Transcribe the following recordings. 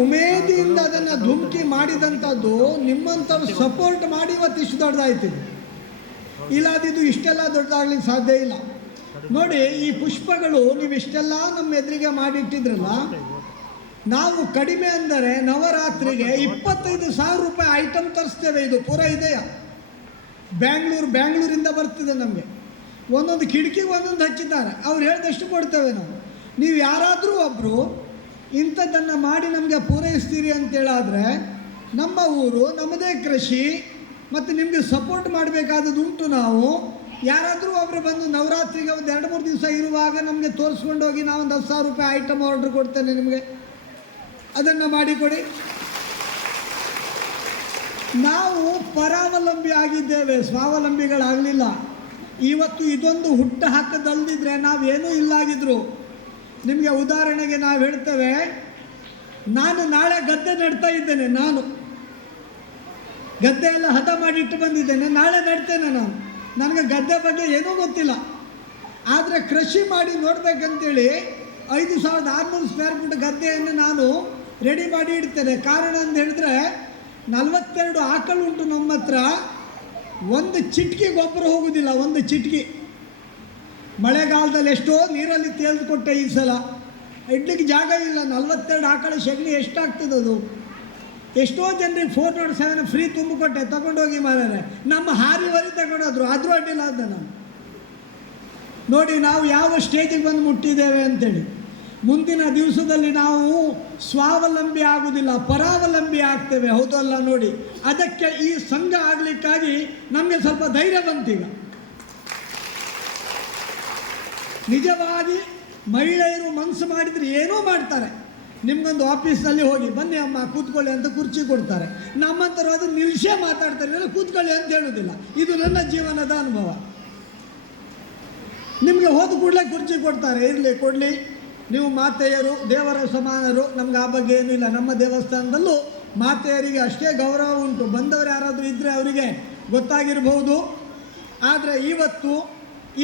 ಉಮೇದಿಯಿಂದ ಅದನ್ನು ಧುಮುಕಿ ಮಾಡಿದಂಥದ್ದು ನಿಮ್ಮಂಥವ್ರು ಸಪೋರ್ಟ್ ಮಾಡಿ ಇವತ್ತು ಇಷ್ಟು ದೊಡ್ಡದಾಯ್ತಿದೆ. ಇಲ್ಲಾದಿದ್ದು ಇಷ್ಟೆಲ್ಲ ದೊಡ್ಡದಾಗ್ಲಿಕ್ಕೆ ಸಾಧ್ಯ ಇಲ್ಲ. ನೋಡಿ, ಈ ಪುಷ್ಪಗಳು ನೀವು ಇಷ್ಟೆಲ್ಲ ನಮ್ಮ ಎದುರಿಗೆ ಮಾಡಿಟ್ಟಿದ್ರಲ್ಲ, ನಾವು ಕಡಿಮೆ ಅಂದರೆ ನವರಾತ್ರಿಗೆ 25,000 ರೂಪಾಯಿ ಐಟಮ್ ತರಿಸ್ತೇವೆ. ಇದು ಪೂರ ಇದೆಯಾ? ಬ್ಯಾಂಗ್ಳೂರಿಂದ ಬರ್ತಿದೆ ನಮಗೆ. ಒಂದೊಂದು ಕಿಟಕಿಗೆ ಒಂದೊಂದು ಹಚ್ಚಿದ್ದಾರೆ. ಅವ್ರು ಹೇಳಿದಷ್ಟು ಕೊಡ್ತೇವೆ ನಾವು. ನೀವು ಯಾರಾದರೂ ಒಬ್ಬರು ಇಂಥದ್ದನ್ನು ಮಾಡಿ ನಮಗೆ ಪೂರೈಸ್ತೀರಿ ಅಂತೇಳಾದರೆ, ನಮ್ಮ ಊರು, ನಮ್ಮದೇ ಕೃಷಿ, ಮತ್ತು ನಿಮಗೆ ಸಪೋರ್ಟ್ ಮಾಡಬೇಕಾದದುಂಟು. ನಾವು ಯಾರಾದರೂ ಒಬ್ಬರು ಬಂದು ನವರಾತ್ರಿಗೆ ಒಂದು 2-3 ದಿವಸ ಇರುವಾಗ ನಮಗೆ ತೋರಿಸ್ಕೊಂಡು ಹೋಗಿ, ನಾವು ಒಂದು 10,000 ರೂಪಾಯಿ ಐಟಮ್ ಆರ್ಡ್ರ್ ಕೊಡ್ತೇನೆ ನಿಮಗೆ, ಅದನ್ನು ಮಾಡಿಕೊಡಿ. ನಾವು ಪರಾವಲಂಬಿ ಆಗಿದ್ದೇವೆ, ಸ್ವಾವಲಂಬಿಗಳಾಗಲಿಲ್ಲ. ಇವತ್ತು ಇದೊಂದು ಹುಟ್ಟು ಹಾಕದಲ್ದಿದ್ರೆ ನಾವೇನೂ ಇಲ್ಲಾಗಿದ್ರು. ನಿಮಗೆ ಉದಾಹರಣೆಗೆ ನಾವು ಹೇಳ್ತೇವೆ, ನಾನು ನಾಳೆ ಗದ್ದೆ ನೆಡ್ತಾ ಇದ್ದೇನೆ. ನಾನು ಗದ್ದೆ ಎಲ್ಲ ಹದ ಮಾಡಿಟ್ಟು ಬಂದಿದ್ದೇನೆ, ನಾಳೆ ನೆಡ್ತೇನೆ. ನನಗೆ ಗದ್ದೆ ಬಗ್ಗೆ ಏನೂ ಗೊತ್ತಿಲ್ಲ. ಆದರೆ ಕೃಷಿ ಮಾಡಿ ನೋಡಬೇಕಂತೇಳಿ 5,600 ಸ್ಕ್ವೇರ್ ಫೀಟ್ ಗದ್ದೆಯನ್ನು ನಾನು ರೆಡಿ ಮಾಡಿ ಇಡ್ತೇನೆ. ಕಾರಣ ಅಂತ ಹೇಳಿದ್ರೆ 42 ಆಕಳು ಉಂಟು ನಮ್ಮ ಹತ್ರ. ಒಂದು ಚಿಟ್ಕಿ ಗೊಬ್ಬರ ಹೋಗುವುದಿಲ್ಲ, ಒಂದು ಚಿಟ್ಕಿ. ಮಳೆಗಾಲದಲ್ಲಿ ಎಷ್ಟೋ ನೀರಲ್ಲಿ ತೇಲ್ದುಕೊಟ್ಟೆ. ಈ ಸಲ ಇಡ್ಲಿಕ್ಕೆ ಜಾಗ ಇಲ್ಲ. 42 ಆಕಳ ಸಗಣಿ ಎಷ್ಟಾಗ್ತದದು? ಎಷ್ಟೋ ಜನರಿಗೆ 407 ಫ್ರೀ ತುಂಬಿಕೊಟ್ಟೆ, ತಗೊಂಡೋಗಿ ಮಾರಾರೆ. ನಮ್ಮ ಹಾರಿವರಿ ತಗೊಂಡೋದ್ರು, ಆದರೂ ಅಡ್ಡಿಲ್ಲ ಅಂತ. ನಾನು ನೋಡಿ ನಾವು ಯಾವ ಸ್ಟೇಜಿಗೆ ಬಂದು ಮುಟ್ಟಿದ್ದೇವೆ ಅಂತೇಳಿ. ಮುಂದಿನ ದಿವಸದಲ್ಲಿ ನಾವು ಸ್ವಾವಲಂಬಿ ಆಗುವುದಿಲ್ಲ, ಪರಾವಲಂಬಿ ಆಗ್ತೇವೆ. ಹೌದಲ್ಲ? ನೋಡಿ, ಅದಕ್ಕೆ ಈ ಸಂಘ ಆಗಲಿಕ್ಕಾಗಿ ನಮಗೆ ಸ್ವಲ್ಪ ಧೈರ್ಯ ಬಂತೀಗ. ನಿಜವಾಗಿ ಮಹಿಳೆಯರು ಮನಸ್ಸು ಮಾಡಿದರೆ ಏನೋ ಮಾಡ್ತಾರೆ. ನಿಮ್ಗೊಂದು ಆಫೀಸ್ನಲ್ಲಿ ಹೋಗಿ, ಬನ್ನಿ ಅಮ್ಮ ಕೂತ್ಕೊಳ್ಳಿ ಅಂತ ಕುರ್ಚಿ ಕೊಡ್ತಾರೆ. ನಮ್ಮಂಥವ್ರು ಅದು ನಿಲ್ಸೇ ಮಾತಾಡ್ತಾರೆ, ಇಲ್ಲ ಕೂತ್ಕೊಳ್ಳಿ ಅಂತ ಹೇಳೋದಿಲ್ಲ. ಇದು ನನ್ನ ಜೀವನದ ಅನುಭವ. ನಿಮಗೆ ಹೋದ ಕೂಡಲೇ ಕುರ್ಚಿ ಕೊಡ್ತಾರೆ, ಇರಲಿ ಕೊಡಲಿ, ನೀವು ಮಾತೆಯರು, ದೇವರ ಸಮಾನರು, ನಮ್ಗೆ ಆ ಬಗ್ಗೆ ಏನಿಲ್ಲ. ನಮ್ಮ ದೇವಸ್ಥಾನದಲ್ಲೂ ಮಾತೆಯರಿಗೆ ಅಷ್ಟೇ ಗೌರವ ಉಂಟು. ಬಂದವರು ಯಾರಾದರೂ ಇದ್ದರೆ ಅವರಿಗೆ ಗೊತ್ತಾಗಿರ್ಬೋದು. ಆದರೆ ಇವತ್ತು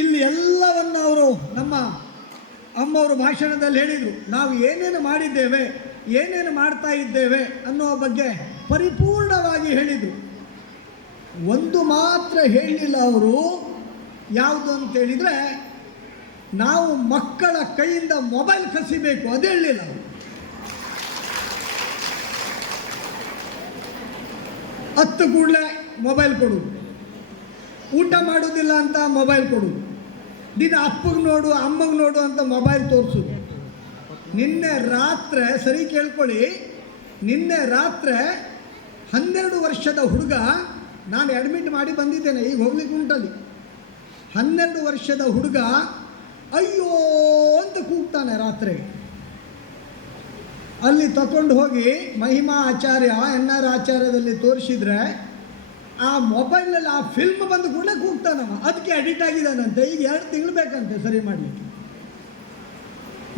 ಇಲ್ಲಿ ಎಲ್ಲವನ್ನು ಅವರು ನಮ್ಮ ಅಮ್ಮವರು ಭಾಷಣದಲ್ಲಿ ಹೇಳಿದರು. ನಾವು ಏನೇನು ಮಾಡಿದ್ದೇವೆ, ಏನೇನು ಮಾಡ್ತಾ ಇದ್ದೇವೆ ಅನ್ನುವ ಬಗ್ಗೆ ಪರಿಪೂರ್ಣವಾಗಿ ಹೇಳಿದರು. ಒಂದು ಮಾತ್ರ ಹೇಳಲಿಲ್ಲ ಅವರು. ಯಾವುದು ಅಂತೇಳಿದರೆ, ನಾವು ಮಕ್ಕಳ ಕೈಯಿಂದ ಮೊಬೈಲ್ ಕಸಿಬೇಕು, ಅದು ಹೇಳಲಿಲ್ಲ ಅವರು. 10 ಕೂಡಲೇ ಮೊಬೈಲ್ ಕೊಡುವುದು, ಊಟ ಮಾಡೋದಿಲ್ಲ ಅಂತ ಮೊಬೈಲ್ ಕೊಡುವುದು, ದಿನ ಅಪ್ಪಗೆ ನೋಡು ಅಮ್ಮಗೆ ನೋಡು ಅಂತ ಮೊಬೈಲ್ ತೋರಿಸೋದು. ನಿನ್ನೆ ರಾತ್ರಿ, ಸರಿ ಕೇಳ್ಕೊಳ್ಳಿ, ನಿನ್ನೆ ರಾತ್ರಿ 12 ವರ್ಷದ ಹುಡುಗ, ನಾನು ಅಡ್ಮಿಟ್ ಮಾಡಿ ಬಂದಿದ್ದೇನೆ, ಈಗ ಹೋಗ್ಲಿಕ್ಕೆ ಉಂಟಲ್ಲಿ. 12 ವರ್ಷದ ಹುಡುಗ ಅಯ್ಯೋ ಅಂತ ಕೂಗ್ತಾನೆ ರಾತ್ರಿಗೆ. ಅಲ್ಲಿ ತಗೊಂಡು ಹೋಗಿ ಮಹಿಮಾ ಆಚಾರ್ಯ NR ಆಚಾರ್ಯದಲ್ಲಿ ತೋರಿಸಿದ್ರೆ, ಆ ಮೊಬೈಲಲ್ಲಿ ಆ ಫಿಲ್ಮ್ ಬಂದು ಕೂಡಲೇ ಕೂಗ್ತಾನವ. ಅದಕ್ಕೆ ಅಡಿಕ್ಟ್ ಆಗಿದ್ದಾನಂತೆ. ಈಗ 2 ತಿಂಗಳು ಬೇಕಂತೆ ಸರಿ ಮಾಡಲಿಕ್ಕೆ.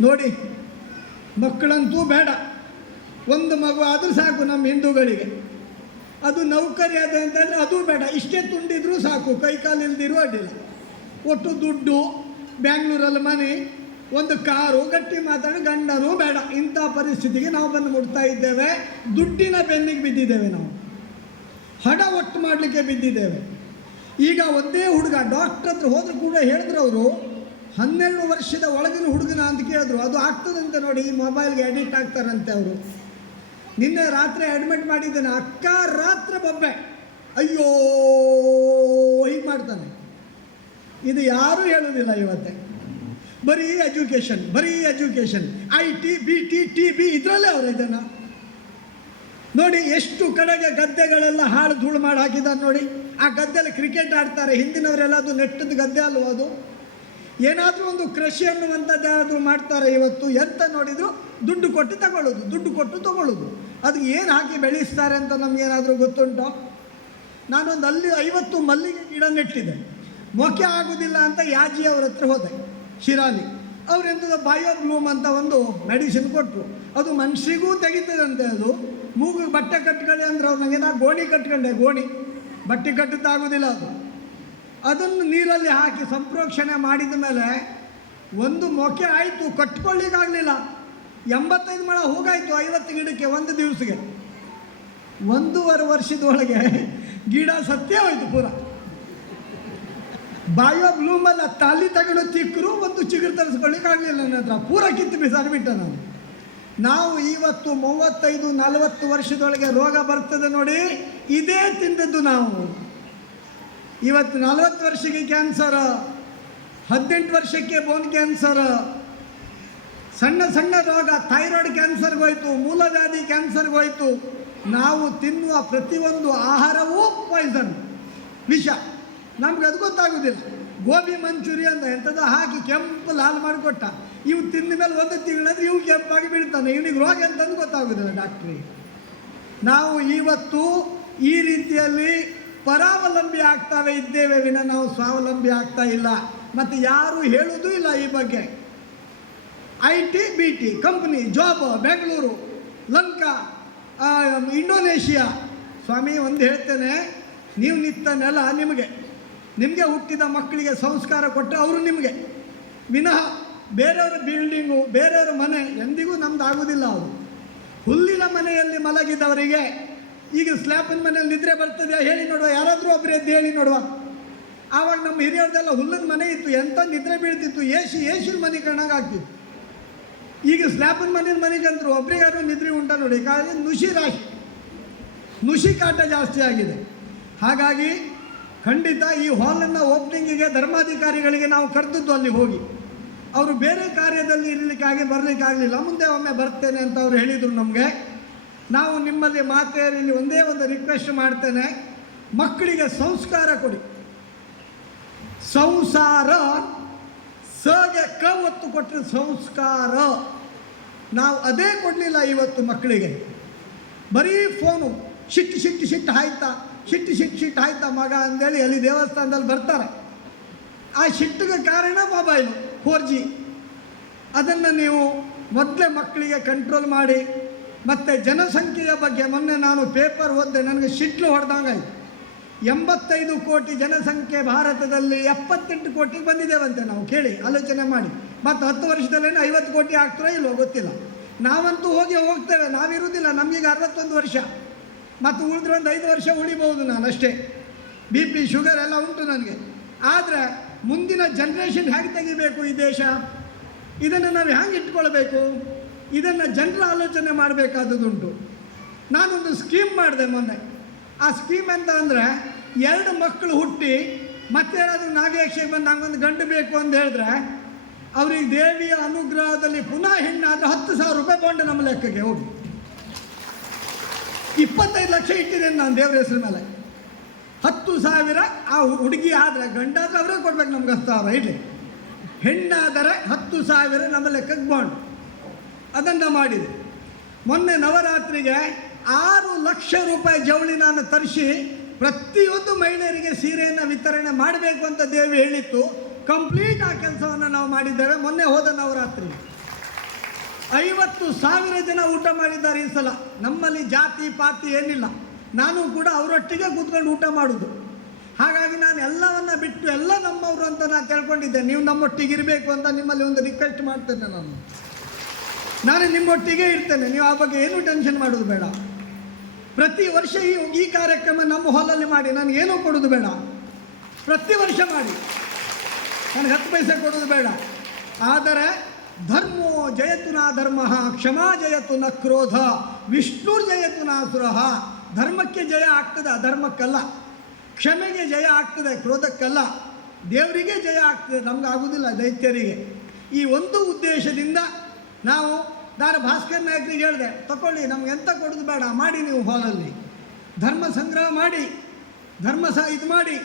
ನೋಡಿ, ಮಕ್ಕಳಂತೂ ಬೇಡ, ಒಂದು ಮಗು ಆದರೂ ಸಾಕು ನಮ್ಮ ಹಿಂದೂಗಳಿಗೆ. ಅದು ನೌಕರಿ ಅದೇ ಅಂತಂದರೆ ಅದು ಬೇಡ, ಇಷ್ಟೇ ತುಂಡಿದ್ರೂ ಸಾಕು, ಕೈಕಾಲು ಇಲ್ದಿರೂ ಅಡ್ಡಿಲ್ಲ. ಒಟ್ಟು ದುಡ್ಡು, ಬ್ಯಾಂಗ್ಳೂರಲ್ಲಿ ಮನೆ, ಒಂದು ಕಾರು, ಗಟ್ಟಿ ಮಾತಾಡಿ ಗಂಡನೂ ಬೇಡ. ಇಂಥ ಪರಿಸ್ಥಿತಿಗೆ ನಾವು ಬಂದು ಮುಟ್ತಾ ಇದ್ದೇವೆ. ದುಡ್ಡಿನ ಬೆನ್ನಿಗೆ ಬಿದ್ದಿದ್ದೇವೆ, ನಾವು ಹಣ ಒಟ್ಟು ಮಾಡಲಿಕ್ಕೆ ಬಿದ್ದಿದ್ದೇವೆ. ಈಗ ಒಂದೇ ಹುಡುಗ ಡಾಕ್ಟ್ರ್ ಹತ್ರ ಹೋದರೂ ಕೂಡ ಹೇಳಿದ್ರು ಅವರು, 12 ವರ್ಷದ ಒಳಗಿನ ಹುಡುಗನ ಅಂತ ಕೇಳಿದ್ರು. ಅದು ಆಗ್ತದಂತೆ ನೋಡಿ, ಈ ಮೊಬೈಲ್ಗೆ ಅಡಿಕ್ಟ್ ಆಗ್ತಾರಂತೆ ಅವರು. ನಿನ್ನೆ ರಾತ್ರಿ ಅಡ್ಮಿಟ್ ಮಾಡಿದ್ದೇನೆ. ಅಕ್ಕ ರಾತ್ರಿ ಬೊಬ್ಬೆ, ಅಯ್ಯೋ ಹೀಗೆ ಮಾಡ್ತಾನೆ. ಇದು ಯಾರೂ ಹೇಳೋದಿಲ್ಲ ಇವತ್ತೇ. ಬರೀ ಎಜುಕೇಷನ್, ಬರೀ ಎಜುಕೇಷನ್, IT, BT, TB ಇದರಲ್ಲೇ ಅವರು ಇದನ್ನು ನೋಡಿ. ಎಷ್ಟು ಕಡೆಗೆ ಗದ್ದೆಗಳೆಲ್ಲ ಹಾಳು ಧೂಳು ಮಾಡಿ ಹಾಕಿದ್ದಾರೆ ನೋಡಿ. ಆ ಗದ್ದೆಯಲ್ಲಿ ಕ್ರಿಕೆಟ್ ಆಡ್ತಾರೆ ಹಿಂದಿನವರೆಲ್ಲ. ಅದು ನೆಟ್ಟದ ಗದ್ದೆ ಅಲ್ವ ಅದು? ಏನಾದರೂ ಒಂದು ಕೃಷಿ ಅನ್ನುವಂಥದ್ದು ಯಾರಾದರೂ ಮಾಡ್ತಾರೆ ಇವತ್ತು. ಎಂತ ನೋಡಿದ್ರು ದುಡ್ಡು ಕೊಟ್ಟು ತಗೊಳ್ಳೋದು, ದುಡ್ಡು ಕೊಟ್ಟು ತಗೊಳ್ಳೋದು. ಅದು ಏನು ಹಾಕಿ ಬೆಳೆಸ್ತಾರೆ ಅಂತ ನಮಗೇನಾದರೂ ಗೊತ್ತುಂಟೋ? ನಾನೊಂದು ಅಲ್ಲಿ 50 ಮಲ್ಲಿಗೆ ಗಿಡ ನೆಟ್ಟಿದೆ. ಮೊಕ್ಕೆ ಆಗೋದಿಲ್ಲ ಅಂತ ಯಾಜಿ ಅವ್ರ ಹತ್ರ ಹೋದೆ, ಶಿರಾಲಿ. ಅವರೆಂಥದ್ದು ಬಯೋಬ್ಲೂಮ್ ಅಂತ ಒಂದು ಮೆಡಿಸಿನ್ ಕೊಟ್ಟರು. ಅದು ಮನುಷ್ಯರಿಗೂ ತೆಗಿತದಂತೆ. ಅದು ಮೂಗಿಗೆ ಬಟ್ಟೆ ಕಟ್ಕೊಳ್ಳಿ ಅಂದ್ರೆ ಅವ್ರು ನನಗೆ, ನಾ ಗೋಣಿ ಕಟ್ಕೊಂಡೆ, ಗೋಣಿ ಬಟ್ಟೆ ಕಟ್ಟುತ್ತಾಗೋದಿಲ್ಲ ಅದು. ಅದನ್ನು ನೀರಲ್ಲಿ ಹಾಕಿ ಸಂಪ್ರೋಕ್ಷಣೆ ಮಾಡಿದ ಮೇಲೆ ಒಂದು ಮೊಕ್ಕೆ ಆಯಿತು, ಕಟ್ಕೊಳ್ಳಿಕ್ಕಾಗಲಿಲ್ಲ. 85 ಮೊಳ ಹೋಗಾಯಿತು 50 ಗಿಡಕ್ಕೆ ಒಂದು ದಿವಸಕ್ಕೆ. 1.5 ವರ್ಷದೊಳಗೆ ಗಿಡ ಸತ್ಯ ಹೋಯ್ತು ಪೂರ. ಬಾಯೋ ಬ್ಲೂಮಲ್ಲಿ ತಾಲಿ ತಗೊಂಡು ತಿಕ್ಕರು ಒಂದು ಚಿಗುರು ತರಿಸ್ಕೊಳ್ಳಿಕ್ಕೆ ಆಗಲಿಲ್ಲ ನನ್ನ ಹತ್ರ, ಪೂರ ಕಿತ್ತು ಬಿಸಾಡಿಬಿಟ್ಟ ನಾನು. ನಾವು ಇವತ್ತು 35-40 ವರ್ಷದೊಳಗೆ ರೋಗ ಬರ್ತದೆ ನೋಡಿ, ಇದೇ ತಿಂದದ್ದು ನಾವು. ಇವತ್ತು 40 ವರ್ಷಕ್ಕೆ ಕ್ಯಾನ್ಸರ್, 18 ವರ್ಷಕ್ಕೆ ಬೋನ್ ಕ್ಯಾನ್ಸರ್, ಸಣ್ಣ ಸಣ್ಣ ರೋಗ, ಥೈರಾಯ್ಡ್ ಕ್ಯಾನ್ಸರ್ಗೋಯ್ತು, ಮೂಲವ್ಯಾಧಿ ಕ್ಯಾನ್ಸರ್ಗೋಯ್ತು. ನಾವು ತಿನ್ನುವ ಪ್ರತಿಯೊಂದು ಆಹಾರವೂ ಪಾಯ್ಸನ್, ವಿಷ. ನಮ್ಗೆ ಅದು ಗೊತ್ತಾಗೋದಿಲ್ಲ. ಗೋಬಿ ಮಂಚೂರಿ ಅಂತ ಎಂಥದ್ದು ಹಾಕಿ ಕೆಂಪು ಲಾಲ್ ಮಾಡಿಕೊಟ್ಟ, ಇವು ತಿಂದ ಮೇಲೆ 1 ತಿಂಗಳಂದ್ರೆ ಇವು ಕೆಂಪಾಗಿ ಬೀಳ್ತಾನೆ, ಇವನಿಗೆ ರೋಗ ಅಂತಂದು ಗೊತ್ತಾಗೋದಿಲ್ಲ ಡಾಕ್ಟ್ರಿಗೆ. ನಾವು ಇವತ್ತು ಈ ರೀತಿಯಲ್ಲಿ ಪರಾವಲಂಬಿ ಆಗ್ತಾವೆ ಇದ್ದೇವೆ ವಿನ ನಾವು ಸ್ವಾವಲಂಬಿ ಆಗ್ತಾ ಇಲ್ಲ. ಮತ್ತು ಯಾರು ಹೇಳುವುದೂ ಇಲ್ಲ ಈ ಬಗ್ಗೆ. IT BT company job, Bengaluru, Lanka, Indonesia. ಸ್ವಾಮಿ ಒಂದು ಹೇಳ್ತೇನೆ, ನೀವು ನಿತ್ತ ನೆಲ ನಿಮಗೆ ಹುಟ್ಟಿದ ಮಕ್ಕಳಿಗೆ ಸಂಸ್ಕಾರ ಕೊಟ್ಟರೆ ಅವರು ನಿಮಗೆ, ವಿನಃ ಬೇರೆಯವರ ಬಿಲ್ಡಿಂಗು, ಬೇರೆಯವರ ಮನೆ ಎಂದಿಗೂ ನಮ್ದು ಆಗೋದಿಲ್ಲ. ಅವರು ಹುಲ್ಲಿನ ಮನೆಯಲ್ಲಿ ಮಲಗಿದವರಿಗೆ ಈಗ ಸ್ಲ್ಯಾಪಿನ ಮನೆಯಲ್ಲಿ ನಿದ್ರೆ ಬರ್ತದೆ ಹೇಳಿ ನೋಡುವ, ಯಾರಾದರೂ ಒಬ್ಬರು ಎದ್ದು ಹೇಳಿ ನೋಡುವ. ಆವಾಗ ನಮ್ಮ ಹಿರಿಯವ್ರದ್ದೆಲ್ಲ ಹುಲ್ಲಿನ ಮನೆ ಇತ್ತು, ಎಂಥ ನಿದ್ರೆ ಬೀಳ್ತಿತ್ತು, ಏಸಿನ ಮನೆ ಕಣ್ಣಾಗ ಆಗ್ತಿತ್ತು. ಈಗ ಸ್ಲ್ಯಾಪಿನ ಮನೆಗಂತರೂ ಒಬ್ರಿಗಾದ್ರೂ ನಿದ್ರೆ ಉಂಟ ನೋಡಿ. ಕಾರಣ ನುಷಿ ಕಾಟ ಜಾಸ್ತಿ ಆಗಿದೆ. ಹಾಗಾಗಿ ಖಂಡಿತ ಈ ಹಾಲನ್ನು ಓಪನಿಂಗಿಗೆ ಧರ್ಮಾಧಿಕಾರಿಗಳಿಗೆ ನಾವು ಕರೆದದ್ದು ಅಲ್ಲಿ ಹೋಗಿ. ಅವರು ಬೇರೆ ಕಾರ್ಯದಲ್ಲಿ ಇರಲಿಕ್ಕಾಗಿ ಬರಲಿಕ್ಕಾಗಲಿಲ್ಲ, ಮುಂದೆ ಒಮ್ಮೆ ಬರ್ತೇನೆ ಅಂತ ಅವರು ಹೇಳಿದರು ನಮಗೆ. ನಾವು ನಿಮ್ಮಲ್ಲಿ ಮಾತೆಯರಲ್ಲಿ ಒಂದೇ ಒಂದು ರಿಕ್ವೆಸ್ಟ್ ಮಾಡ್ತೇನೆ, ಮಕ್ಕಳಿಗೆ ಸಂಸ್ಕಾರ ಕೊಡಿ. ಸಂಸಾರ ಸಗೆ ಕ ಒತ್ತು ಕೊಟ್ಟರೆ ಸಂಸ್ಕಾರ. ನಾವು ಅದೇ ಕೊಡಲಿಲ್ಲ ಇವತ್ತು ಮಕ್ಕಳಿಗೆ. ಬರೀ ಫೋನು, ಸಿಟ್ಟು ಆಯ್ತಾ ಮಗ ಅಂದೇಳಿ ಅಲ್ಲಿ ದೇವಸ್ಥಾನದಲ್ಲಿ ಬರ್ತಾರೆ. ಆ ಸಿಟ್ಟಿಗೆ ಕಾರಣ ಮೊಬೈಲು 4G. ಅದನ್ನು ನೀವು ಮೊದಲೇ ಮಕ್ಕಳಿಗೆ ಕಂಟ್ರೋಲ್ ಮಾಡಿ. ಮತ್ತು ಜನಸಂಖ್ಯೆಯ ಬಗ್ಗೆ ಮೊನ್ನೆ ನಾನು ಪೇಪರ್ ಓದಿದೆ, ನನಗೆ ಸಿಟ್ಲು ಹೊಡೆದಂಗಾಯ್ತು. 85 ಕೋಟಿ ಜನಸಂಖ್ಯೆ ಭಾರತದಲ್ಲಿ, 78 ಕೋಟಿಗೆ ಬಂದಿದ್ದೇವಂತೆ ನಾವು. ಕೇಳಿ, ಆಲೋಚನೆ ಮಾಡಿ. ಮತ್ತು 10 ವರ್ಷದಲ್ಲೇ 50 ಕೋಟಿ ಆಗ್ತಾರೋ ಇಲ್ವೋ ಗೊತ್ತಿಲ್ಲ. ನಾವಂತೂ ಹೋಗ್ತೇವೆ, ನಾವಿರುವುದಿಲ್ಲ. ನಮಗೀಗ 61 ವರ್ಷ, ಮತ್ತು ಉಳಿದ್ರೆ ಒಂದು 5 ವರ್ಷ ಉಳಿಬಹುದು ನಾನು ಅಷ್ಟೇ. BP ಶುಗರ್ ಎಲ್ಲ ಉಂಟು ನನಗೆ. ಆದರೆ ಮುಂದಿನ ಜನ್ರೇಷನ್ ಹೇಗೆ ತೆಗಿಬೇಕು ಈ ದೇಶ, ಇದನ್ನು ನಾವು ಹೇಗೆ ಇಟ್ಕೊಳ್ಬೇಕು, ಇದನ್ನು ಜನರ ಆಲೋಚನೆ ಮಾಡಬೇಕಾದದುಂಟು. ನಾನೊಂದು ಸ್ಕೀಮ್ ಮಾಡಿದೆ ಮೊನ್ನೆ. ಆ ಸ್ಕೀಮ್ ಅಂತ ಅಂದರೆ, 2 ಮಕ್ಕಳು ಹುಟ್ಟಿ ಮತ್ತೇನಾದರೂ ನಾಗೇಕ್ಷೆಗೆ ಬಂದು ಹಂಗೊಂದು ಗಂಡು ಬೇಕು ಅಂತ ಹೇಳಿದ್ರೆ ಅವ್ರಿಗೆ ದೇವಿಯ ಅನುಗ್ರಹದಲ್ಲಿ ಪುನಃ ಹೆಣ್ಣಾದರೆ 10,000 ರೂಪಾಯಿ ಬಾಂಡ್ ನಮ್ಮ ಲೆಕ್ಕಕ್ಕೆ ಹೋಗಿ. 25 ಲಕ್ಷ ಇಟ್ಟಿದ್ದೇನೆ ನಾನು ದೇವ್ರ ಹೆಸರು ಮೇಲೆ. 10,000 ಆ ಹುಡುಗಿ ಆದರೆ, ಗಂಡಾದರೆ ಅವರೇ ಕೊಡ್ಬೇಕು ನಮ್ಗೆ 10,000 ಇರಲಿ. ಹೆಣ್ಣಾದರೆ 10,000 ನಮ್ಮ ಲೆಕ್ಕಕ್ಕೆ ಬಾಂಡ್. ಅದನ್ನು ಮಾಡಿದೆ. ಮೊನ್ನೆ ನವರಾತ್ರಿಗೆ 6 ಲಕ್ಷ ರೂಪಾಯಿ ಜವಳಿ ನಾನು ತರಿಸಿ ಪ್ರತಿಯೊಂದು ಮಹಿಳೆಯರಿಗೆ ಸೀರೆಯನ್ನು ವಿತರಣೆ ಮಾಡಬೇಕು ಅಂತ ದೇವಿ ಹೇಳಿತ್ತು. ಕಂಪ್ಲೀಟ್ ಆ ಕೆಲಸವನ್ನು ನಾವು ಮಾಡಿದ್ದೇವೆ. ಮೊನ್ನೆ ಹೋದ ನವರಾತ್ರಿ 50,000 ಜನ ಊಟ ಮಾಡಿದ್ದಾರೆ ಈ ಸಲ. ನಮ್ಮಲ್ಲಿ ಜಾತಿ ಪಾತಿ ಏನಿಲ್ಲ, ನಾನು ಕೂಡ ಅವರೊಟ್ಟಿಗೆ ಕೂತ್ಕೊಂಡು ಊಟ ಮಾಡೋದು. ಹಾಗಾಗಿ ನಾನು ಎಲ್ಲವನ್ನು ಬಿಟ್ಟು ಎಲ್ಲ ನಮ್ಮವರು ಅಂತ ನಾನು ತಿಳ್ಕೊಂಡಿದ್ದೆ. ನೀವು ನಮ್ಮೊಟ್ಟಿಗೆ ಇರಬೇಕು ಅಂತ ನಿಮ್ಮಲ್ಲಿ ಒಂದು ರಿಕ್ವೆಸ್ಟ್ ಮಾಡ್ತೇನೆ. ನಾನು ನಿಮ್ಮೊಟ್ಟಿಗೆ ಇರ್ತೇನೆ, ನೀವು ಆ ಬಗ್ಗೆ ಏನೂ ಟೆನ್ಷನ್ ಮಾಡೋದು ಬೇಡ. ಪ್ರತಿ ವರ್ಷ ಈ ಕಾರ್ಯಕ್ರಮ ನಮ್ಮ ಹಾಲಲ್ಲಿ ಮಾಡಿ, ನನಗೇನೂ ಕೊಡೋದು ಬೇಡ. ಪ್ರತಿ ವರ್ಷ ಮಾಡಿ, ನನಗೆ 10 ಪೈಸೆ ಕೊಡೋದು ಬೇಡ. ಆದರೆ ಧರ್ಮೋ ಜಯತು ನ ಧರ್ಮ, ಕ್ಷಮಾ ಜಯತು ನ ಕ್ರೋಧ, ವಿಷ್ಣುರ್ ಜಯತು ನ ಸುರಃ. ಧರ್ಮಕ್ಕೆ ಜಯ ಆಗ್ತದೆ, ಅಧರ್ಮಕ್ಕಲ್ಲ. ಕ್ಷಮೆಗೆ ಜಯ ಆಗ್ತದೆ, ಕ್ರೋಧಕ್ಕಲ್ಲ. ದೇವರಿಗೆ ಜಯ ಆಗ್ತದೆ, ನಮಗಾಗೋದಿಲ್ಲ, ದೈತ್ಯರಿಗೆ. ಈ ಒಂದು ಉದ್ದೇಶದಿಂದ ನಾನು ಭಾಸ್ಕರ್ ನಾಯಕರಿಗೆ ಹೇಳಿದೆ, ತಗೊಳ್ಳಿ, ನಮ್ಗೆ ಎಂತ ಕೊಡೋದು ಬೇಡ, ಮಾಡಿ ನೀವು ಹಾಲಲ್ಲಿ ಧರ್ಮ ಸಂಗ್ರಹ ಮಾಡಿ, ಇದು ಮಾಡಿ.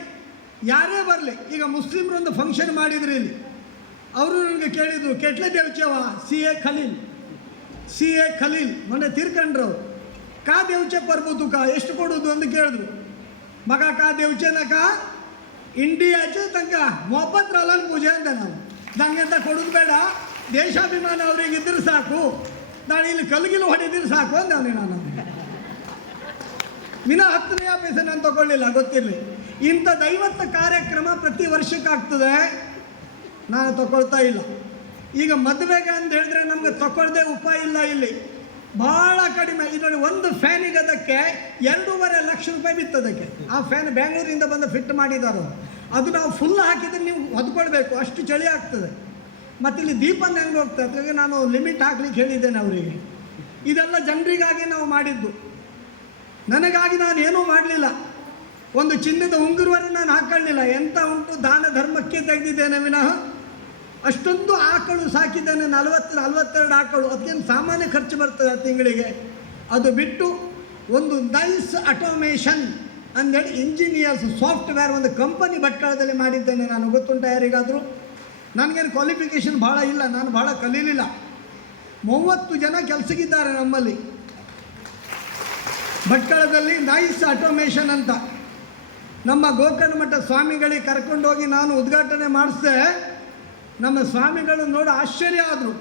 ಯಾರೇ ಬರಲಿ, ಈಗ ಮುಸ್ಲಿಮ್ರೊಂದು ಫಂಕ್ಷನ್ ಮಾಡಿದ್ರು ಇಲ್ಲಿ, ಅವರು ನನಗೆ ಕೇಳಿದರು, ಕೆಟ್ಲೆ ದೇವಚವ CA ಖಲೀಲ್ ಮೊನ್ನೆ ತೀರ್ಕೊಂಡ್ರು. ಕಾ ದೇವಚೆ ಪರ್ಬೋದು ಎಷ್ಟು ಕೊಡೋದು ಅಂತ ಕೇಳಿದ್ರು. ಮಗ ಕಾ ದೇವಚೆನಕ ಇಂಡಿಯಾಚೆ ತನಕ ಮೊಹಬ್ಬತ್ ರಲನ್ ಪೂಜೆ ಅಂದೆ ನಾನು. ನನಗೆಂತ ಕೊಡೋದು ಬೇಡ, ದೇಶಾಭಿಮಾನ ಅವ್ರಿಗೆ ಇದ್ರೆ ಸಾಕು, ನಾನು ಇಲ್ಲಿ ಕಲ್ಗಿಲು ಹೊಡೆದಿದ್ರೆ ಸಾಕು ಅಂದವನೇ ನಾನು. ವಿನ 10ನೇ ಪೈಸೆ ನಾನು ತಗೊಳ್ಳಿಲ್ಲ, ಗೊತ್ತಿರಲಿ. ಇಂಥ ದೈವತ್ವ ಕಾರ್ಯಕ್ರಮ ಪ್ರತಿ ವರ್ಷಕ್ಕಾಗ್ತದೆ, ನಾನು ತಗೊಳ್ತಾ ಇಲ್ಲ. ಈಗ ಮದುವೆಗೆ ಅಂತ ಹೇಳಿದ್ರೆ ನಮ್ಗೆ ತಗೊಳ್ದೆ ಉಪಾಯ ಇಲ್ಲ ಇಲ್ಲಿ, ಭಾಳ ಕಡಿಮೆ. ಇದರಲ್ಲಿ ಒಂದು ಫ್ಯಾನಿಗೆ ಅದಕ್ಕೆ 2.5 ಲಕ್ಷ ರೂಪಾಯಿ ಬಿತ್ತದಕ್ಕೆ. ಆ ಫ್ಯಾನ್ ಬೆಂಗಳೂರಿಂದ ಬಂದು ಫಿಟ್ ಮಾಡಿದಾರೋ, ಅದು ನಾವು ಫುಲ್ ಹಾಕಿದ್ರೆ ನೀವು ಹೊದ್ಕೊಳ್ಬೇಕು, ಅಷ್ಟು ಚಳಿ ಆಗ್ತದೆ. ಮತ್ತು ಇಲ್ಲಿ ದೀಪನ ಹೆಂಗೆ ಹೋಗ್ತದೆ, ಅದಕ್ಕೆ ನಾನು ಲಿಮಿಟ್ ಹಾಕ್ಲಿಕ್ಕೆ ಹೇಳಿದ್ದೇನೆ ಅವರಿಗೆ. ಇದೆಲ್ಲ ಜನರಿಗಾಗಿ ನಾವು ಮಾಡಿದ್ದು, ನನಗಾಗಿ ನಾನು ಏನೂ ಮಾಡಲಿಲ್ಲ. ಒಂದು ಚಿನ್ನದ ಉಂಗುರವನ್ನು ನಾನು ಹಾಕೊಳ್ಳಿಲ್ಲ. ಎಂತ ಉಂಟು, ದಾನ ಧರ್ಮಕ್ಕೆ ತೆಗೆದಿದ್ದೇನೆ ವಿನಃ. ಅಷ್ಟೊಂದು ಆಕಳು ಸಾಕಿದ್ದೇನೆ, 42 ಆಕಳು. ಅದಕ್ಕೇನು ಸಾಮಾನ್ಯ ಖರ್ಚು ಬರ್ತದೆ ಆ ತಿಂಗಳಿಗೆ. ಅದು ಬಿಟ್ಟು ಒಂದು ನೈಸ್ ಆಟೋಮೇಷನ್ ಅಂದೇಳಿ ಇಂಜಿನಿಯರ್ಸ್ ಸಾಫ್ಟ್ವೇರ್ ಒಂದು ಕಂಪನಿ ಭಟ್ಕಳದಲ್ಲಿ ಮಾಡಿದ್ದೇನೆ ನಾನು. ಗೊತ್ತುಂಟ ಯಾರಿಗಾದರೂ? ನನಗೇನು ಕ್ವಾಲಿಫಿಕೇಷನ್ ಭಾಳ ಇಲ್ಲ, ನಾನು ಭಾಳ ಕಲೀಲಿಲ್ಲ. 30 ಜನ ಕೆಲಸಕ್ಕಿದ್ದಾರೆ ನಮ್ಮಲ್ಲಿ ಭಟ್ಕಳದಲ್ಲಿ. ನೈಸ್ ಆಟೋಮೇಷನ್ ಅಂತ ನಮ್ಮ ಗೋಕರ್ಣ ಮಠ ಸ್ವಾಮಿಗಳಿಗೆ ಕರ್ಕೊಂಡೋಗಿ ನಾನು ಉದ್ಘಾಟನೆ ಮಾಡಿಸಿದೆ. ನಮ್ಮ ಸ್ವಾಮಿಗಳು ನೋಡಿ ಆಶ್ಚರ್ಯ ಆದರು.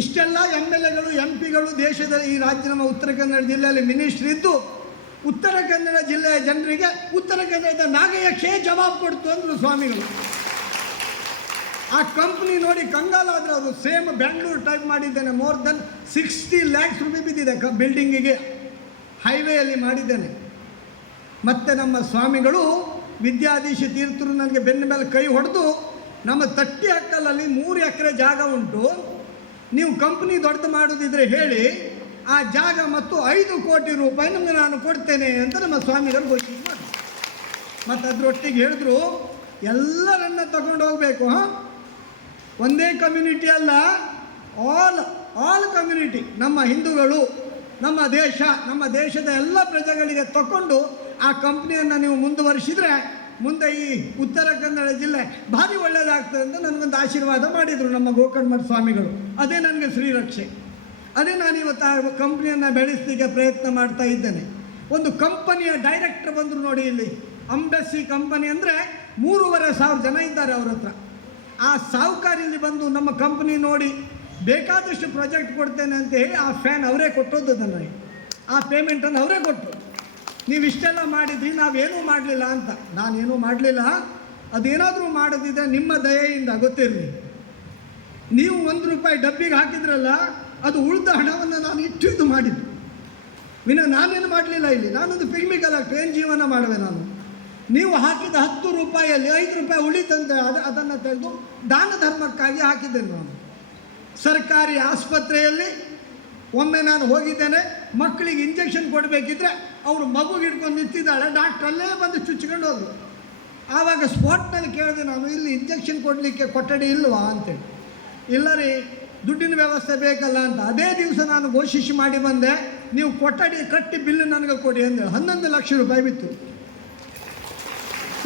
ಇಷ್ಟೆಲ್ಲ MLAಗಳು MP ಗಳು ದೇಶದಲ್ಲಿ, ಈ ರಾಜ್ಯ ನಮ್ಮ ಉತ್ತರ ಕನ್ನಡ ಜಿಲ್ಲೆಯಲ್ಲಿ ಮಿನಿಸ್ಟ್ರ್ ಇದ್ದು, ಉತ್ತರ ಕನ್ನಡ ಜಿಲ್ಲೆಯ ಜನರಿಗೆ ಉತ್ತರ ಕನ್ನಡದ ನಾಗಯಕ್ಷೆ ಜವಾಬು ಕೊಡ್ತು ಅಂದರು ಸ್ವಾಮಿಗಳು. ಆ ಕಂಪ್ನಿ ನೋಡಿ ಕಂಗಾಲಾದ್ರು ಅವರು. ಸೇಮ್ ಬೆಂಗಳೂರು ಟೈಪ್ ಮಾಡಿದ್ದೇನೆ. ಮೋರ್ ದೆನ್ 60 lakhs ರೂಪಾಯಿ ಬಿದ್ದಿದೆ ಬಿಲ್ಡಿಂಗಿಗೆ, ಹೈವೇಯಲ್ಲಿ ಮಾಡಿದ್ದೇನೆ. ಮತ್ತು ನಮ್ಮ ಸ್ವಾಮಿಗಳು ವಿದ್ಯಾಧೀಶ ತೀರ್ಥರು ನನಗೆ ಬೆನ್ನ ಮೇಲೆ ಕೈ ಹೊಡೆದು, ನಮ್ಮ ತಟ್ಟಿ ಹಕ್ಕಲಲ್ಲಿ 3 ಎಕರೆ ಜಾಗ ಉಂಟು, ನೀವು ಕಂಪ್ನಿ ದೊಡ್ಡದು ಮಾಡೋದಿದ್ರೆ ಹೇಳಿ, ಆ ಜಾಗ ಮತ್ತು 5 ಕೋಟಿ ರೂಪಾಯಿ ನಮಗೆ ನಾನು ಕೊಡ್ತೇನೆ ಅಂತ ನಮ್ಮ ಸ್ವಾಮಿಗಳು ಘೋಷಣೆ ಮಾಡಿ. ಮತ್ತು ಅದರೊಟ್ಟಿಗೆ ಹೇಳಿದ್ರು, ಎಲ್ಲರನ್ನ ತಗೊಂಡು ಹೋಗಬೇಕು. ಒಂದೇ ಕಮ್ಯುನಿಟಿ ಅಲ್ಲ, ಆಲ್ ಕಮ್ಯುನಿಟಿ, ನಮ್ಮ ಹಿಂದೂಗಳು, ನಮ್ಮ ದೇಶ, ನಮ್ಮ ದೇಶದ ಎಲ್ಲ ಪ್ರಜೆಗಳಿಗೆ ತಗೊಂಡು ಆ ಕಂಪ್ನಿಯನ್ನು ನೀವು ಮುಂದುವರಿಸಿದರೆ ಮುಂದೆ ಈ ಉತ್ತರ ಕನ್ನಡ ಜಿಲ್ಲೆ ಭಾರಿ ಒಳ್ಳೆಯದಾಗ್ತದೆ ಅಂತ ನನಗೊಂದು ಆಶೀರ್ವಾದ ಮಾಡಿದರು ನಮ್ಮ ಗೋಕರ್ಣ ಮಠ ಸ್ವಾಮಿಗಳು. ಅದೇ ನನಗೆ ಶ್ರೀರಕ್ಷೆ. ಅದೇ ನಾನು ಇವತ್ತು ಆ ಕಂಪ್ನಿಯನ್ನು ಬೆಳೆಸಲಿಕ್ಕೆ ಪ್ರಯತ್ನ ಮಾಡ್ತಾ ಇದ್ದೇನೆ. ಒಂದು ಕಂಪನಿಯ ಡೈರೆಕ್ಟರ್ ಬಂದರು ನೋಡಿ ಇಲ್ಲಿ, ಅಂಬೆಸ್ಸಿ ಕಂಪನಿ ಅಂದರೆ 3,500 ಜನ ಇದ್ದಾರೆ ಅವ್ರ ಹತ್ರ. ಆ ಸಾಹುಕಾರಿಯಲ್ಲಿ ಬಂದು ನಮ್ಮ ಕಂಪ್ನಿ ನೋಡಿ ಬೇಕಾದಷ್ಟು ಪ್ರಾಜೆಕ್ಟ್ ಕೊಡ್ತೇನೆ ಅಂತ ಹೇಳಿ ಆ ಫ್ಯಾನ್ ಅವರೇ ಕೊಟ್ಟದ್ದು ನನಗೆ. ಆ ಪೇಮೆಂಟನ್ನು ಅವರೇ ಕೊಟ್ಟರು. ನೀವು ಇಷ್ಟೆಲ್ಲ ಮಾಡಿದ್ರಿ, ನಾವೇನೂ ಮಾಡಲಿಲ್ಲ ಅಂತ. ನಾನೇನೂ ಮಾಡಲಿಲ್ಲ. ಅದೇನಾದರೂ ಮಾಡೋದಿದ್ರೆ ನಿಮ್ಮ ದಯೆಯಿಂದ, ಗೊತ್ತಿರಲಿ. ನೀವು 1 ರೂಪಾಯಿ ಡಬ್ಬಿಗೆ ಹಾಕಿದ್ರಲ್ಲ, ಅದು ಉಳಿದ ಹಣವನ್ನು ನಾನು ಇಟ್ಟಿದ್ದು ಮಾಡಿದ್ದು ವಿನ ನಾನೇನು ಮಾಡಲಿಲ್ಲ. ಇಲ್ಲಿ ನಾನೊಂದು ಪಿಗ್ಮಿ ಕಲೆಕ್ಟರ್, ಏನು ಜೀವನ ಮಾಡುವೆ ನಾನು? ನೀವು ಹಾಕಿದ 10 ರೂಪಾಯಿಯಲ್ಲಿ 5 ರೂಪಾಯಿ ಉಳಿತಂತೆ, ಅದನ್ನು ತೆಗೆದು ದಾನ ಧರ್ಮಕ್ಕಾಗಿ ಹಾಕಿದ್ದೇನೆ ನಾನು. ಸರ್ಕಾರಿ ಆಸ್ಪತ್ರೆಯಲ್ಲಿ ಒಮ್ಮೆ ನಾನು ಹೋಗಿದ್ದೇನೆ. ಮಕ್ಕಳಿಗೆ ಇಂಜೆಕ್ಷನ್ ಕೊಡಬೇಕಿದ್ರೆ ಅವರು ಮಗುಗೆ ಹಿಡ್ಕೊಂಡು ನಿಂತಿದ್ದಾಳೆ, ಡಾಕ್ಟ್ರ್ ಅಲ್ಲೇ ಬಂದು ಚುಚ್ಕೊಂಡು ಹೋದರು. ಆವಾಗ ಸ್ಪಾಟ್ನಲ್ಲಿ ಕೇಳಿದೆ ನಾನು, ಇಲ್ಲಿ ಇಂಜೆಕ್ಷನ್ ಕೊಡಲಿಕ್ಕೆ ಕೊಠಡಿ ಇಲ್ವಾ ಅಂತೇಳಿ. ಇಲ್ಲ ರೀ, ದುಡ್ಡಿನ ವ್ಯವಸ್ಥೆ ಬೇಕಲ್ಲ ಅಂತ. ಅದೇ ದಿವಸ ನಾನು ಘೋಷಿಸಿ ಮಾಡಿ ಬಂದೆ, ನೀವು ಕೊಠಡಿ ಕಟ್ಟಿ ಬಿಲ್ಲು ನನಗೆ ಕೊಡಿ ಅಂದೇಳಿ. 11 ಲಕ್ಷ ರೂಪಾಯಿ ಬಿತ್ತು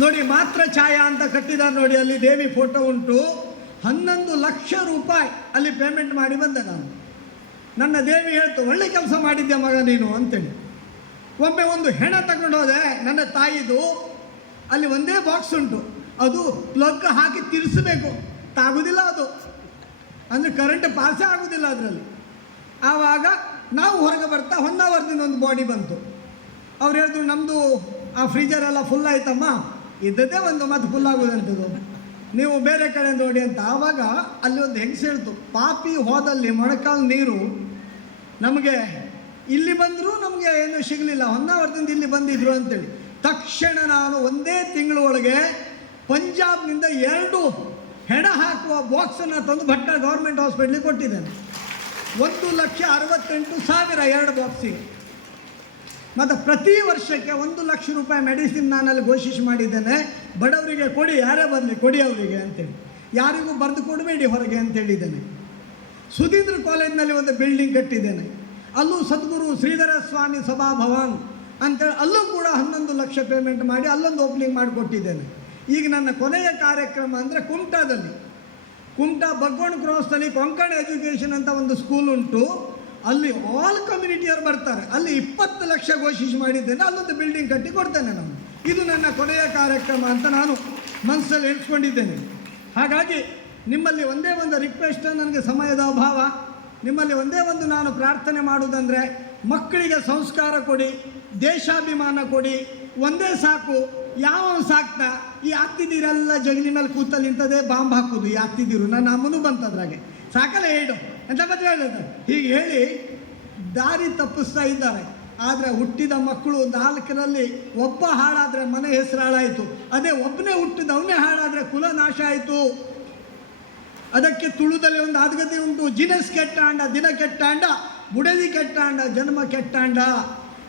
ನೋಡಿ. ಮಾತ್ರ ಛಾಯಾ ಅಂತ ಕಟ್ಟಿದ್ದಾರೆ ನೋಡಿ, ಅಲ್ಲಿ ದೇವಿ ಫೋಟೋ ಉಂಟು. 11 ಲಕ್ಷ ರೂಪಾಯಿ ಅಲ್ಲಿ ಪೇಮೆಂಟ್ ಮಾಡಿ ಬಂದೆ ನಾನು. ನನ್ನ ದೇವಿ ಹೇಳ್ತು, ಒಳ್ಳೆ ಕೆಲಸ ಮಾಡಿದ್ದೆ ಮಗ ನೀನು ಅಂತೇಳಿ. ಒಮ್ಮೆ ಒಂದು ಹೆಣ ತಗೊಂಡು ಹೋದೆ ನನ್ನ ತಾಯಿದು. ಅಲ್ಲಿ ಒಂದೇ ಬಾಕ್ಸ್ ಉಂಟು, ಅದು ಪ್ಲಗ್ ಹಾಕಿ ತಿರ್ಸಬೇಕು, ತಾಗೋದಿಲ್ಲ ಅದು, ಅಂದರೆ ಕರೆಂಟ್ ಪಾಸೇ ಆಗೋದಿಲ್ಲ ಅದರಲ್ಲಿ. ಆವಾಗ ನಾವು ಹೊರಗೆ ಬರ್ತಾ ಹೊನ್ನಾವರದಿಂದ ಒಂದು ಬಾಡಿ ಬಂತು. ಅವ್ರು ಹೇಳಿದ್ರು, ನಮ್ಮದು ಆ ಫ್ರೀಜರೆಲ್ಲ ಫುಲ್ ಆಯ್ತಮ್ಮ, ಇದ್ದದ್ದೇ ಒಂದು ಮತ್ತೆ ಫುಲ್ ಆಗೋದಂಥದ್ದು, ನೀವು ಬೇರೆ ಕಡೆ ನೋಡಿ ಅಂತ. ಆವಾಗ ಅಲ್ಲಿ ಒಂದು ಹೆಂಗಸು ಹೇಳ್ತು, ಪಾಪಿ ಹೋದಲ್ಲಿ ಮೊಳಕಾಲು ನೀರು ನಮಗೆ ಇಲ್ಲಿ ಬಂದರೂ ನಮಗೆ ಏನೂ ಸಿಗಲಿಲ್ಲ, ಹೊನ್ನಾವರದಿಂದ ಇಲ್ಲಿ ಬಂದಿದ್ರು ಅಂತೇಳಿ. ತಕ್ಷಣ ನಾನು ಒಂದೇ ತಿಂಗಳ ಒಳಗೆ ಪಂಜಾಬ್ನಿಂದ 2 ಹೆಣ ಹಾಕುವ ಬಾಕ್ಸನ್ನು ತಂದು ಭಟ್ಕಳ ಗೌರ್ಮೆಂಟ್ ಹಾಸ್ಪಿಟ್ಲಿಗೆ ಕೊಟ್ಟಿದ್ದೇನೆ. 1,68,000 2 ಬಾಕ್ಸಿಗೆ. ಮತ್ತು ಪ್ರತಿ ವರ್ಷಕ್ಕೆ 1 ಲಕ್ಷ ರೂಪಾಯಿ ಮೆಡಿಸಿನ್ ನಾನಲ್ಲಿ ಘೋಷಿಸಿ ಮಾಡಿದ್ದೇನೆ. ಬಡವರಿಗೆ ಕೊಡಿ, ಯಾರೇ ಬರಲಿ ಕೊಡಿ ಅವರಿಗೆ ಅಂತೇಳಿ, ಯಾರಿಗೂ ಬರೆದು ಕೊಡಬೇಡಿ ಹೊರಗೆ ಅಂತೇಳಿದ್ದೇನೆ. ಸುಧೀಂದ್ರ ಕಾಲೇಜ್ನಲ್ಲಿ ಒಂದು ಬಿಲ್ಡಿಂಗ್ ಕಟ್ಟಿದ್ದೇನೆ. ಅಲ್ಲೂ ಸದ್ಗುರು ಶ್ರೀಧರ ಸ್ವಾಮಿ ಸಭಾಭವನ್ ಅಂತೇಳಿ ಅಲ್ಲೂ ಕೂಡ 11 ಲಕ್ಷ ಪೇಮೆಂಟ್ ಮಾಡಿ ಅಲ್ಲೊಂದು ಓಪನಿಂಗ್ ಮಾಡಿಕೊಟ್ಟಿದ್ದೇನೆ. ಈಗ ನನ್ನ ಕೊನೆಯ ಕಾರ್ಯಕ್ರಮ ಅಂದರೆ ಕುಮಟಾದಲ್ಲಿ, ಕುಮಟಾ ಬಗ್ಗೋಣ ಕ್ರಾಸ್ನಲ್ಲಿ ಕೊಂಕಣ ಎಜುಕೇಷನ್ ಅಂತ ಒಂದು ಸ್ಕೂಲ್ ಉಂಟು. ಅಲ್ಲಿ ಆಲ್ ಕಮ್ಯುನಿಟಿಯವರು ಬರ್ತಾರೆ. ಅಲ್ಲಿ 20 ಲಕ್ಷ ಘೋಷಿಸಿ ಮಾಡಿದ್ದೇನೆ. ಅಲ್ಲೊಂದು ಬಿಲ್ಡಿಂಗ್ ಕಟ್ಟಿ ಕೊಡ್ತೇನೆ ನಾನು. ಇದು ನನ್ನ ಕೊನೆಯ ಕಾರ್ಯಕ್ರಮ ಅಂತ ನಾನು ಮನಸ್ಸಲ್ಲಿ ಹೇಳ್ಕೊಂಡಿದ್ದೇನೆ. ಹಾಗಾಗಿ ನಿಮ್ಮಲ್ಲಿ ಒಂದೇ ಒಂದು ರಿಕ್ವೆಸ್ಟ್, ನನಗೆ ಸಮಯದ ಅಭಾವ, ನಿಮ್ಮಲ್ಲಿ ಒಂದೇ ಒಂದು ನಾನು ಪ್ರಾರ್ಥನೆ ಮಾಡುವುದಂದರೆ, ಮಕ್ಕಳಿಗೆ ಸಂಸ್ಕಾರ ಕೊಡಿ, ದೇಶಾಭಿಮಾನ ಕೊಡಿ. ಒಂದೇ ಸಾಕು. ಯಾವ ಸಾಕ್ತಾ ಈ ಅತ್ತಿದ್ದೀರೆಲ್ಲ ಜಗಲಿ ಮೇಲೆ ಕೂತಲ್ಲಿ ಇಂಥದ್ದೇ ಬಾಂಬ್ ಹಾಕೋದು. ಈ ಅತ್ತಿದ್ದೀರು ನನ್ನ ಅಮ್ಮನೂ ಬಂತದ್ರಾಗೆ ಸಾಕಲ್ಲ ಹೇಳು ಎಂತ ಮಾತ್ರ ಹೇಳೋದು ಹೀಗೆ ಹೇಳಿ ದಾರಿ ತಪ್ಪಿಸ್ತಾ ಇದ್ದಾರೆ. ಆದರೆ ಹುಟ್ಟಿದ ಮಕ್ಕಳು 4ರಲ್ಲಿ ಒಬ್ಬ ಹಾಳಾದರೆ ಮನೆ ಹೆಸರು ಹಾಳಾಯಿತು. ಅದೇ ಒಬ್ಬನೇ ಹುಟ್ಟಿದವನೇ ಹಾಳಾದರೆ ಕುಲ ನಾಶ ಆಯಿತು. ಅದಕ್ಕೆ ತುಳುದಲ್ಲಿ ಒಂದು ಆದ್ಗತೆ ಉಂಟು, ಜಿನಸ್ ಕೆಟ್ಟಾಂಡ ದಿನ ಕೆಟ್ಟಾಂಡ ಬುಡದಿ ಕೆಟ್ಟಾಂಡ ಜನ್ಮ ಕೆಟ್ಟಾಂಡ.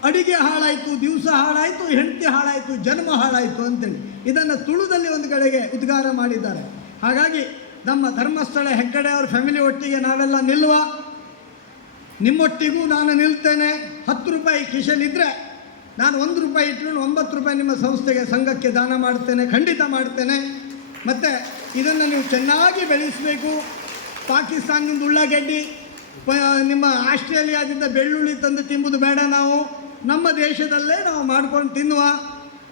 ಅಡಿಗೆ ಹಾಳಾಯಿತು, ದಿವಸ ಹಾಳಾಯಿತು, ಹೆಂಡತಿ ಹಾಳಾಯಿತು, ಜನ್ಮ ಹಾಳಾಯಿತು ಅಂತೇಳಿ ಇದನ್ನು ತುಳುದಲ್ಲಿ ಒಂದು ಕಡೆಗೆ ಉದ್ಗಾರ ಮಾಡಿದ್ದಾರೆ. ಹಾಗಾಗಿ ನಮ್ಮ ಧರ್ಮಸ್ಥಳ ಹೆಗ್ಗಡೆ ಅವ್ರ ಫ್ಯಾಮಿಲಿ ಒಟ್ಟಿಗೆ ನಾವೆಲ್ಲ ನಿಲ್ಲುವ. ನಿಮ್ಮೊಟ್ಟಿಗೂ ನಾನು ನಿಲ್ತೇನೆ. 10 ರೂಪಾಯಿ ಕಿಶಲಿದ್ದರೆ ನಾನು 1 ರೂಪಾಯಿ ಇಟ್ಕೊಂಡು 9 ರೂಪಾಯಿ ನಿಮ್ಮ ಸಂಸ್ಥೆಗೆ ಸಂಘಕ್ಕೆ ದಾನ ಮಾಡ್ತೇನೆ, ಖಂಡಿತ ಮಾಡ್ತೇನೆ. ಮತ್ತು ಇದನ್ನು ನೀವು ಚೆನ್ನಾಗಿ ಬೆಳೆಸಬೇಕು. ಪಾಕಿಸ್ತಾನದಿಂದ ಉಳ್ಳಾಗಡ್ಡಿ, ನಿಮ್ಮ ಆಸ್ಟ್ರೇಲಿಯಾದಿಂದ ಬೆಳ್ಳುಳ್ಳಿ ತಂದು ತಿಂಬುದು ಬೇಡ. ನಾವು ನಮ್ಮ ದೇಶದಲ್ಲೇ ನಾವು ಮಾಡ್ಕೊಂಡು ತಿನ್ನುವ.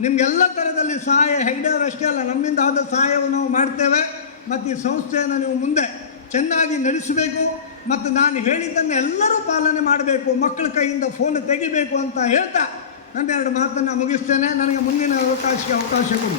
ನಿಮಗೆಲ್ಲ ಥರದಲ್ಲಿ ಸಹಾಯ ಹೆಗ್ಡೆಯವರಷ್ಟೇ ಅಲ್ಲ, ನಮ್ಮಿಂದ ಆದ ಸಹಾಯವನ್ನು ನಾವು ಮಾಡ್ತೇವೆ. ಮತ್ತು ಈ ಸಂಸ್ಥೆಯನ್ನು ನೀವು ಮುಂದೆ ಚೆನ್ನಾಗಿ ನಡೆಸಬೇಕು. ಮತ್ತು ನಾನು ಹೇಳಿದ್ದನ್ನು ಎಲ್ಲರೂ ಪಾಲನೆ ಮಾಡಬೇಕು. ಮಕ್ಕಳ ಕೈಯಿಂದ ಫೋನ್ ತೆಗಿಬೇಕು ಅಂತ ಹೇಳ್ತಾ ನನ್ನ 2 ಮಾತನ್ನು ಮುಗಿಸ್ತೇನೆ. ನನಗೆ ಮುಂದಿನ ಅವಕಾಶ ಕೊಡಿ.